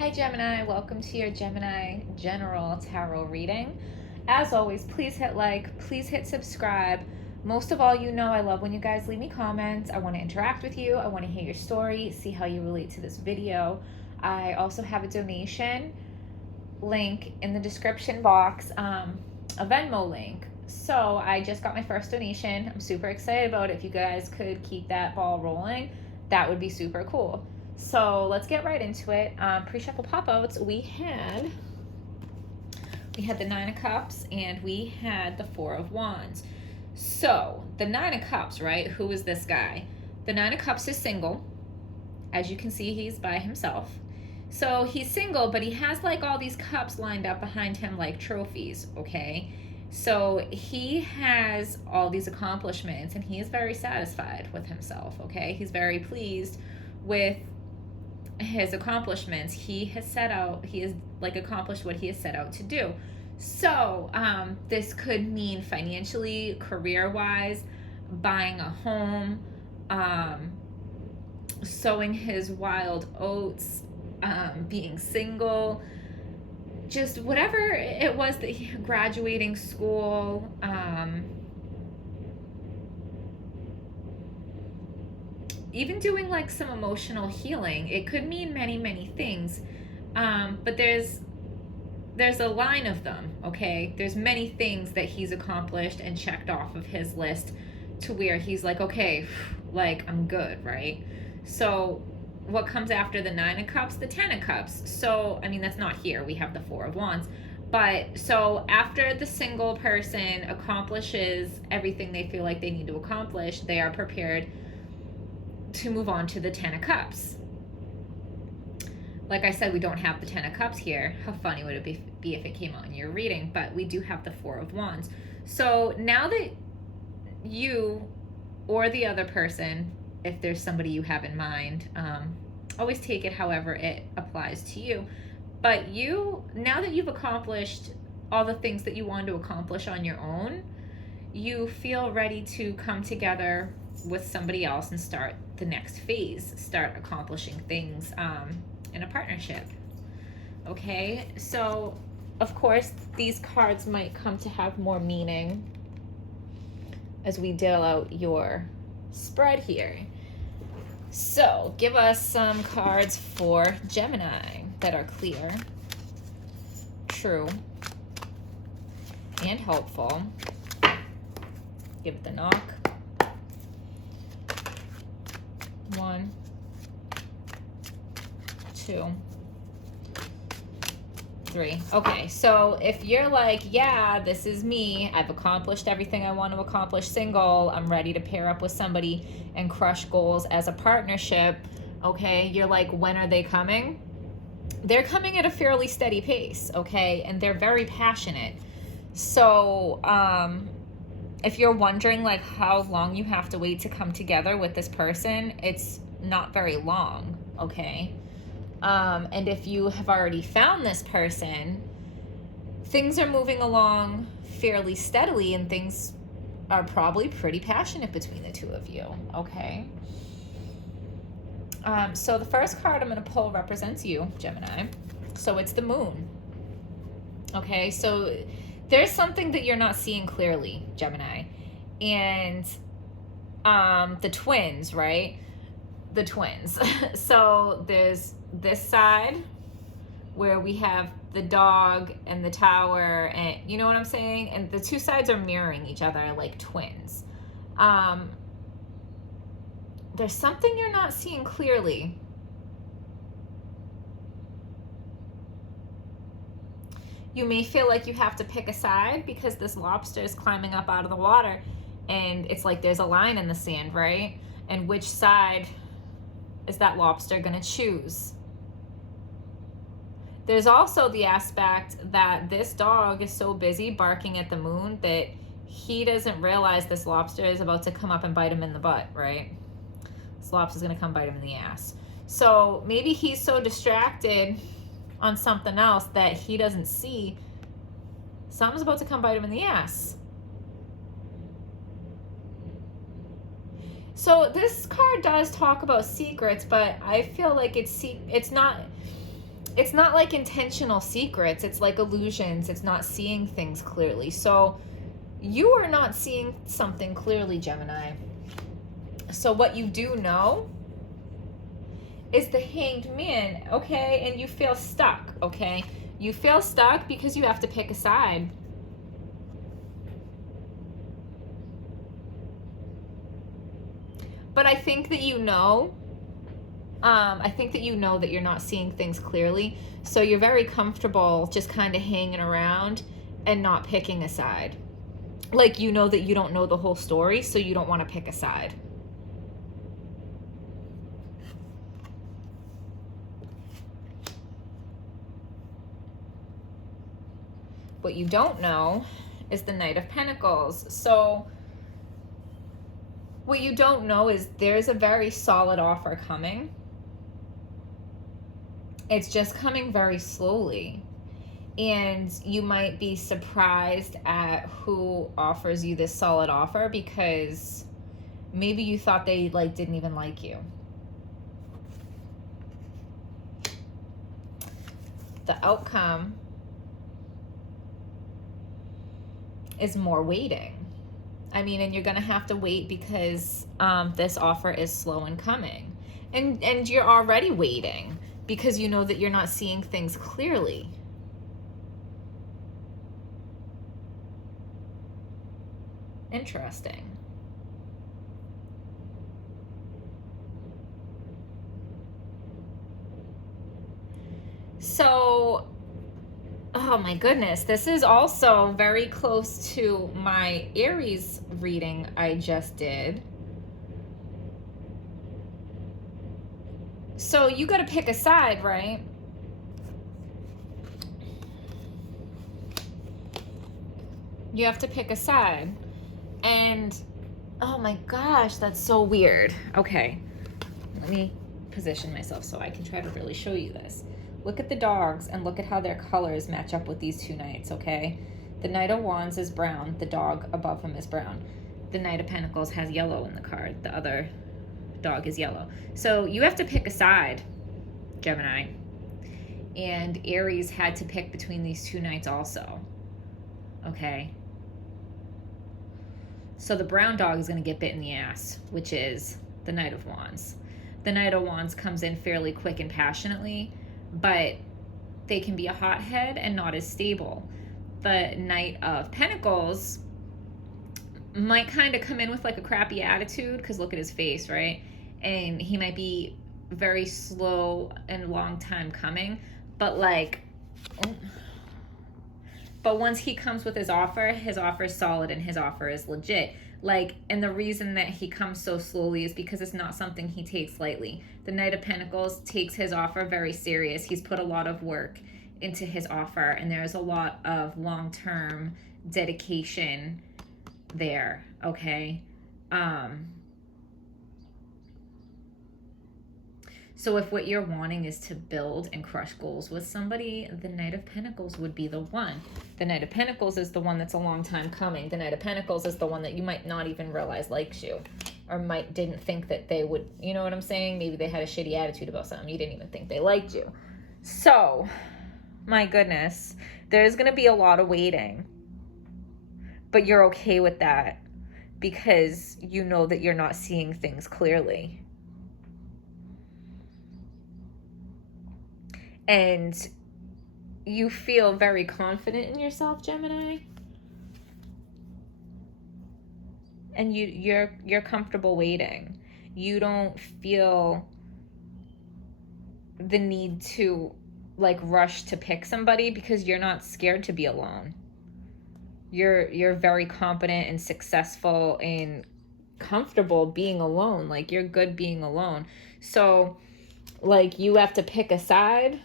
Hi Gemini, welcome to your Gemini General Tarot reading. As always, please hit like, please hit subscribe. Most of all, you know I love when you guys leave me comments. I want to interact with you. I want to hear your story, see how you relate to this video. I also have a donation link in the description box, a Venmo link. So I just got my first donation. I'm super excited about it. If you guys could keep that ball rolling, that would be super cool. So let's get right into it. Pre-shuffle pop-outs, we had the Nine of Cups and we had the Four of Wands. So the Nine of Cups, right? Who is this guy? The Nine of Cups is single. As you can see, he's by himself. So he's single, but he has like all these cups lined up behind him like trophies, okay? So he has all these accomplishments and he is very satisfied with himself, okay? He's very pleased with his accomplishments. He has accomplished what he has set out to do. So this could mean financially, career-wise, buying a home, sowing his wild oats, being single, just whatever it was that graduating school, even doing like some emotional healing. It could mean many things, but there's a line of them, okay? There's many things that he's accomplished and checked off of his list to where he's like, okay, like I'm good, right? So what comes after the Nine of Cups? The Ten of Cups. So, I mean, that's not here. We have the Four of Wands. But so after the single person accomplishes everything they feel like they need to accomplish, they are prepared to move on to the Ten of Cups. Like I said, we don't have the Ten of Cups here. How funny would it be if it came out in your reading? But we do have the Four of Wands. So now that you or the other person, if there's somebody you have in mind, always take it however it applies to you. But now that you've accomplished all the things that you wanted to accomplish on your own, you feel ready to come together with somebody else and start the next phase, start accomplishing things in a partnership. Okay, so of course these cards might come to have more meaning as we deal out your spread here. So give us some cards for Gemini that are clear, true, and helpful. Give it the knock. 1, 2, 3. Okay, so if you're like, yeah, this is me, I've accomplished everything I want to accomplish single, I'm ready to pair up with somebody and crush goals as a partnership, okay, you're like, when are they coming? They're coming at a fairly steady pace, okay, and they're very passionate. So if you're wondering like how long you have to wait to come together with this person, it's not very long, okay? And if you have already found this person, things are moving along fairly steadily and things are probably pretty passionate between the two of you, okay? So the first card I'm going to pull represents you, Gemini. So it's the Moon. Okay, so there's something that you're not seeing clearly, Gemini. And the twins, right? The twins. So there's this side where we have the dog and the tower, and you know what I'm saying? And the two sides are mirroring each other like twins. There's something you're not seeing clearly. You may feel like you have to pick a side because this lobster is climbing up out of the water and it's like there's a line in the sand, right? And which side is that lobster gonna choose? There's also the aspect that this dog is so busy barking at the moon that he doesn't realize this lobster is about to come up and bite him in the butt, right? This lobster's gonna come bite him in the ass. So maybe he's so distracted on something else that he doesn't see something's about to come bite him in the ass. So this card does talk about secrets, but I feel like it's not it's not like intentional secrets. It's like illusions. It's not seeing things clearly. So you are not seeing something clearly, Gemini. So what you do know is the Hanged Man, okay? And you feel stuck, okay? You feel stuck because you have to pick a side. But I think that you know, that you're not seeing things clearly. So you're very comfortable just kind of hanging around and not picking a side. Like, you know that you don't know the whole story, so you don't want to pick a side. What you don't know is the Knight of Pentacles. So what you don't know is there's a very solid offer coming. It's just coming very slowly. And you might be surprised at who offers you this solid offer, because maybe you thought they didn't even like you. The outcome is more waiting. I mean, and you're gonna have to wait because this offer is slow in coming, and you're already waiting because you know that you're not seeing things clearly. Interesting. So, oh my goodness, this is also very close to my Aries reading I just did. So you got to pick a side, right? You have to pick a side. And oh my gosh, that's so weird. Okay, let me position myself so I can try to really show you this. Look at the dogs and look at how their colors match up with these two knights, okay? The Knight of Wands is brown. The dog above him is brown. The Knight of Pentacles has yellow in the card. The other dog is yellow. So you have to pick a side, Gemini. And Aries had to pick between these two knights also, okay? So the brown dog is going to get bit in the ass, which is the Knight of Wands. The Knight of Wands comes in fairly quick and passionately, but they can be a hothead and not as stable. The Knight of Pentacles might kind of come in with like a crappy attitude, because look at his face, right? And he might be very slow and long time coming, but once he comes with his offer is solid and his offer is legit. And the reason that he comes so slowly is because it's not something he takes lightly. The Knight of Pentacles takes his offer very serious. He's put a lot of work into his offer, and there's a lot of long-term dedication there, okay? So if what you're wanting is to build and crush goals with somebody, the Knight of Pentacles would be the one. The Knight of Pentacles is the one that's a long time coming. The Knight of Pentacles is the one that you might not even realize likes you, or didn't think that they would, you know what I'm saying? Maybe they had a shitty attitude about something. You didn't even think they liked you. So, my goodness, there's going to be a lot of waiting. But you're okay with that because you know that you're not seeing things clearly. And you feel very confident in yourself, Gemini. And you're comfortable waiting. You don't feel the need to rush to pick somebody because you're not scared to be alone. You're very competent and successful and comfortable being alone. You're good being alone. So you have to pick a side,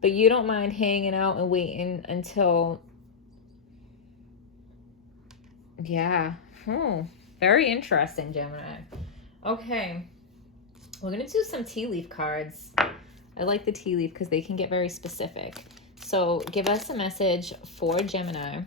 but you don't mind hanging out and waiting until, yeah. Very interesting, Gemini. Okay. We're going to do some tea leaf cards. I like the tea leaf because they can get very specific. So give us a message for Gemini.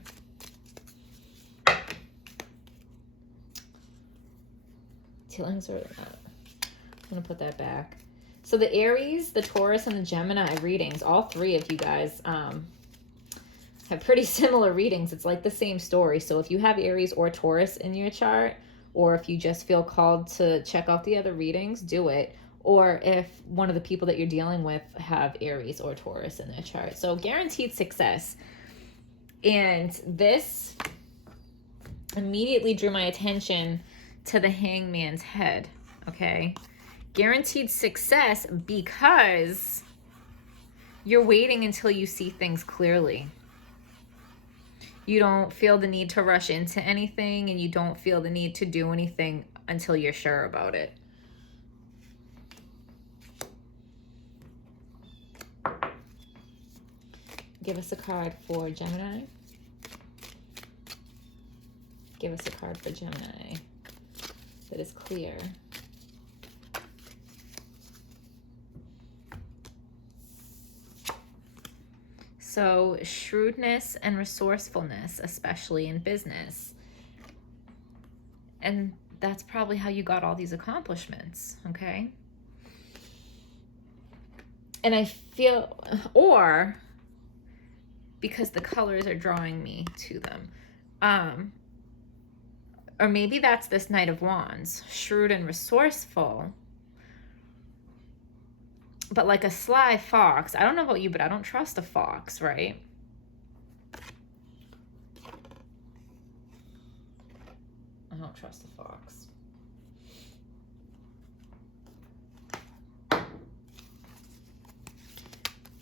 Tea lines are, I'm going to put that back. So the Aries, the Taurus, and the Gemini readings, all three of you guys have pretty similar readings. It's like the same story. So if you have Aries or Taurus in your chart, or if you just feel called to check out the other readings, do it. Or if one of the people that you're dealing with have Aries or Taurus in their chart. So guaranteed success. And this immediately drew my attention to the Hangman's head, okay? Guaranteed success because you're waiting until you see things clearly. You don't feel the need to rush into anything, and you don't feel the need to do anything until you're sure about it. Give us a card for Gemini. Give us a card for Gemini that is clear. So shrewdness and resourcefulness, especially in business. And that's probably how you got all these accomplishments, okay? And I feel, or because the colors are drawing me to them. Or maybe that's this Knight of Wands, shrewd and resourceful, but like a sly fox. I don't know about you, but I don't trust a fox, right? I don't trust a fox.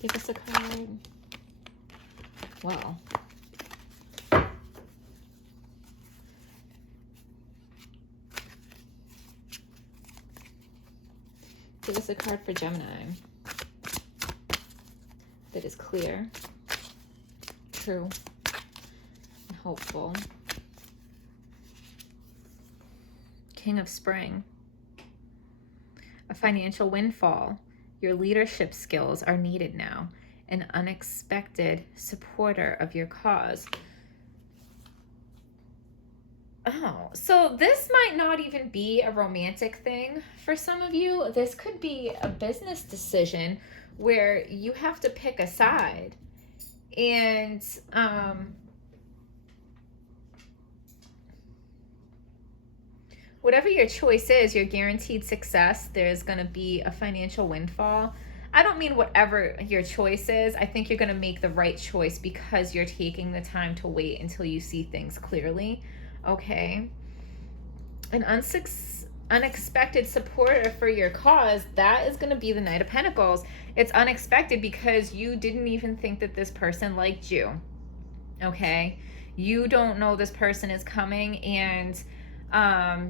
Give us a card. Well. Give us a card for Gemini that is clear, true, and hopeful. King of Spring. A financial windfall. Your leadership skills are needed now. An unexpected supporter of your cause. Oh, so this might not even be a romantic thing for some of you. This could be a business decision where you have to pick a side. And whatever your choice is, you're guaranteed success. There's going to be a financial windfall. I don't mean whatever your choice is. I think you're going to make the right choice because you're taking the time to wait until you see things clearly. Okay. An unexpected supporter for your cause, that is going to be the Knight of Pentacles. It's unexpected because you didn't even think that this person liked you. Okay. You don't know this person is coming, and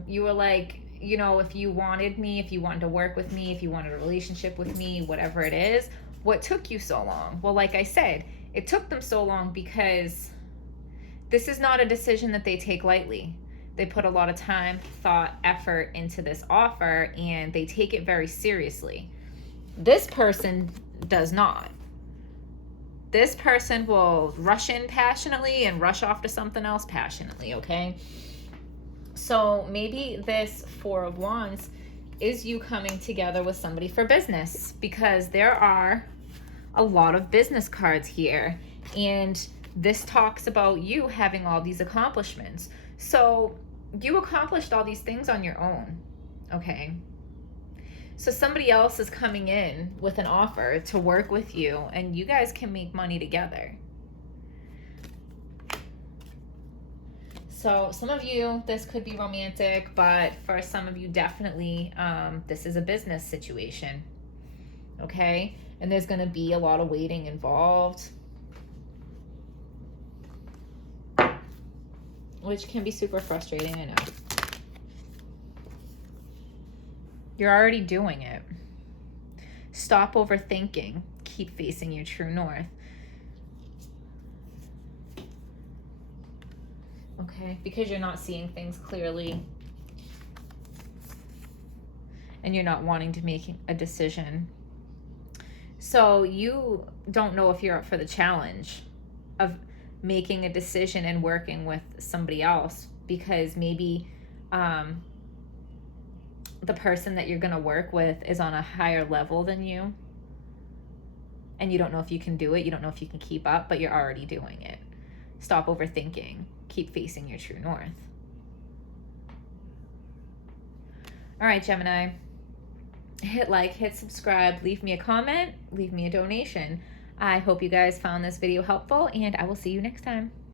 you were like, you know, if you wanted me, if you wanted to work with me, if you wanted a relationship with me, whatever it is, what took you so long? Well, like I said, it took them so long because this is not a decision that they take lightly. They put a lot of time, thought, effort into this offer, and they take it very seriously. This person does not. This person will rush in passionately and rush off to something else passionately, okay? So maybe this Four of Wands is you coming together with somebody for business, because there are a lot of business cards here, and this talks about you having all these accomplishments. So you accomplished all these things on your own, okay? So somebody else is coming in with an offer to work with you, and you guys can make money together. So some of you, this could be romantic, but for some of you, definitely, this is a business situation, okay? And there's going to be a lot of waiting involved, which can be super frustrating, I know. You're already doing it. Stop overthinking. Keep facing your true north. Okay, because you're not seeing things clearly and you're not wanting to make a decision. So you don't know if you're up for the challenge of making a decision and working with somebody else, because maybe the person that you're going to work with is on a higher level than you, and you don't know if you can do it, you don't know if you can keep up, but you're already doing it. Stop overthinking. Keep facing your true north. All right, Gemini. Hit like, hit subscribe, leave me a comment, leave me a donation. I hope you guys found this video helpful, and I will see you next time.